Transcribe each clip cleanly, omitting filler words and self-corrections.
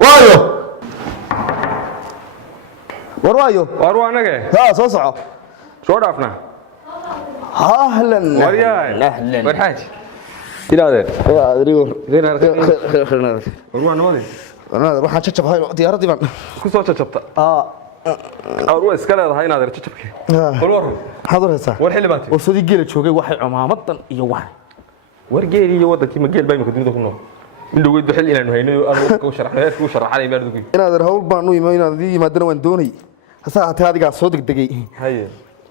وايو ورايو واروانا ها سو سعو شو رافنا اهلا وريان اهلا فرحاج الى هذا يا ادريور زين خير واروانا مودي انا waxaan jajab hay diyaaradii baan ku soo jajabta arwa iska leedahay inaad jajabkii war hadalaysa war xilli baad oo sidii geel joogay waxay cumaamadan iyo wax war geel iyo wadankii ma geel bay imka dunida ku nool in dhaweyd xil inaanu hayno aanu ku sharaxay ku sharaxay baadku inaad hawl baan u imaa inaad yimaadana waan doonay hasa hataa adiga soo degdegay haye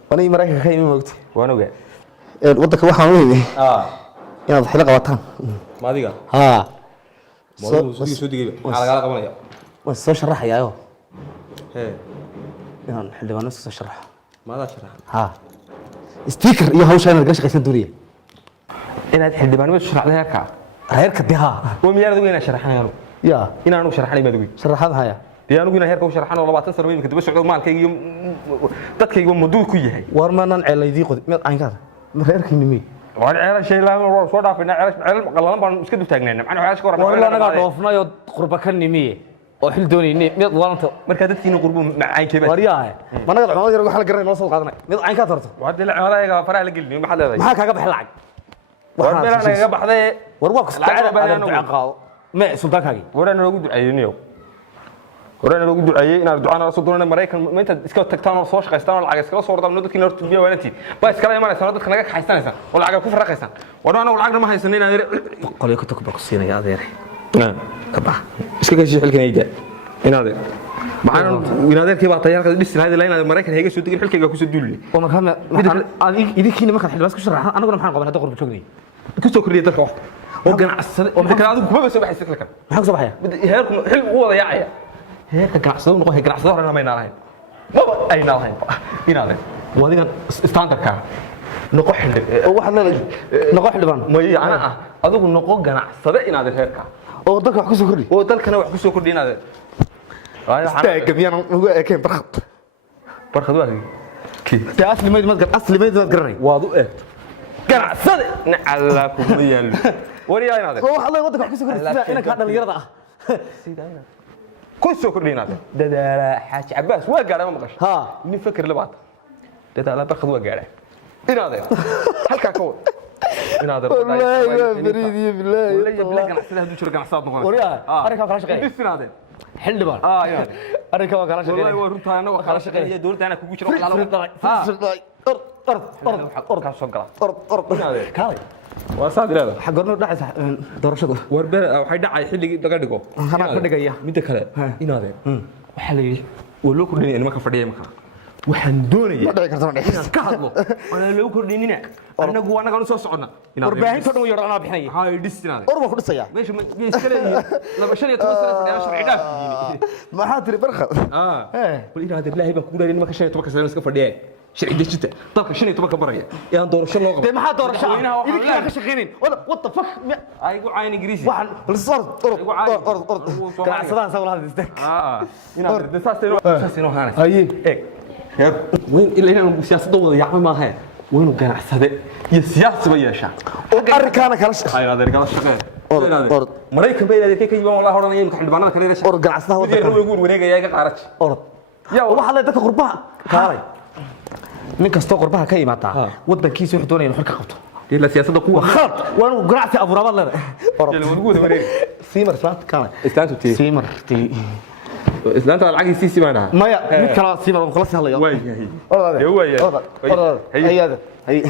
wanay Mareykanka ka imaan waqti waan ogaa wadanka waxaan u yimid inaad xil qabataan ma adiga soo digay waxa laga qabanaya waan soo sharaxayaa inaan xildhibaano soo sharaxo maada sharax sticker iyo hawsha inaad ka shaqeysan doonaya inaad xildhibaano sharaxday heerka diha oo miyaad ugu inaa sharaxanayo ya inaanu sharaxanay baad ugu sharaxad haya diyaanu ina heerka u sharaxano 20 sano weyn kadib socdo maalkayga iyo dadkayga muddo ku yahay war ma nan ceelaydii qod mid aan ka heerkii nimi waan ceelay shay la soo dhaafina ceelal qalalan baan iska dul taagnaa macna waxa ka war la naga dhoofnayo qurba ka nimi oo xil doonayay mid walanta marka dadkiina qurbu macaankay war yahay ma naga cumad yar waxa la garanay noo soo qaadanay mid aan ka tarto waa dil cumadaayga faraha la gelin maxaa leedahay maxaa kaaga baxay lacag war meel naga baxday war waa ku staacada aan qaado ma sultaankaagi warana lagu duceeyay warana lagu duceeyay inaad ducana soo doonay Mareykan ma inta iska tagtaan oo soo shaqeystaan oo lacag iska soo wardaan dadkina horta biyo waanti ba iska imaanaysan dadka naga xaystanaysan oo lacag ku faraqaysan warana lacagna ma haysan inaad qolay ku tag ku siinaya adeer ka bax iska gashi xilkan ayda inaad adeerkii baa tayarka dhis lahayd inaad Mareykan heega soo digin xilkayga ku soo duulay oo markaa idinkiina markaa xilbaas ku sharaxan anaguna maxaan qaban hadda qurbo joognay ku soo kordhiyay dadka wax oo ganacsade oo dadka adigu kuma soo baxaysa xilkan maxaa soo baxaya heerku xil u wada yaacaya heerka ganacsado noqo ganacsado horena ma inaalahayn maba ay inaalahayn inaale wadigan standardka noqo xilli oo waxa leeyahay noqo xildhibaan ma yaana adigu noqo ganacsade inaad heerka oo dadka wax ku soo kordhi oo dalkana wax ku soo kordhi inaad استاجميان ugu eekeen barxad waa ki asli meed mad garanay waad u eegto ganacsade nacala kuma yaalo wariyaa inaad waxa la wadanka wax ku soo kordhisay inaka dhalinyarada ah sidayna ku soo kordhinaa dadaala xaaji Abbas waa gaaray ma maqashay nin fikir labaad dadaala barxad waa gaaray inaad halka ka wad inaad wallahi bariidi billahi wallahi ganacsade haduu jiro ganacsade noqon wariyaa arrinka kala shaqeey bisnaade xildhibaan yaani arrinka waa kala shaqeey wallahi waa runtaa anaga kala shaqeey dawladda ana kugu jiro ka soo gala kaalay waa saadilada xagorno dhacaysa doorashada warbeer waxay dhacay xilligii daga dhigo hana ka dhigaya midda kale inaadeen waxa la yiri oo loo kordhinay marka fadhiyay marka waxaan doonayaa dhici kartaa inaan ka hadlo ana loo kordhinina anagu anaga soo socona warbaahinta dhan yar ana bixinay hay dhisinaade orba ku dhisaya meesha ma iska leeyahay laba shan iyo 10 sano fadhiya sharci dhaaf maxaa tiri barxad wal inaad ilaahay baa ku guuray marka 15 sano iska fadhiyay sharci dejinta dalka 15 ka baraya ee aan doorasho loo qabo maxaa doorasho idinka ka shaqeyneen what the fuck ay gu cayn ingiriisi waxan or ganacsadaha sawir hada istak inaad saasino haana haye وين اللي هنا سياسة دولة يا عم ما هي وينو كان عسده يسياسة بيشة أركانه كلاش هاي هذا كلاش شقة مريكا بين هذه كي يبغى والله هرنا يمكن عند بنانا كليش أرد عسده وده يقول وريجا يا قارش أرد يا والله الله يدك غربها كاري من كستو غربها كي ماتا وده كيس يحطونه ينحر كقطه إلا سياسة قوة خط وأنا قرعت أبو رباب الله أرد موجود مريك سيمر سمعت كان استانتو تي سيمر تي إسلام ترى العقل سيسي معنا ما يا متكلا سيمر وخلاص يلا وين هي هي هي هذا هي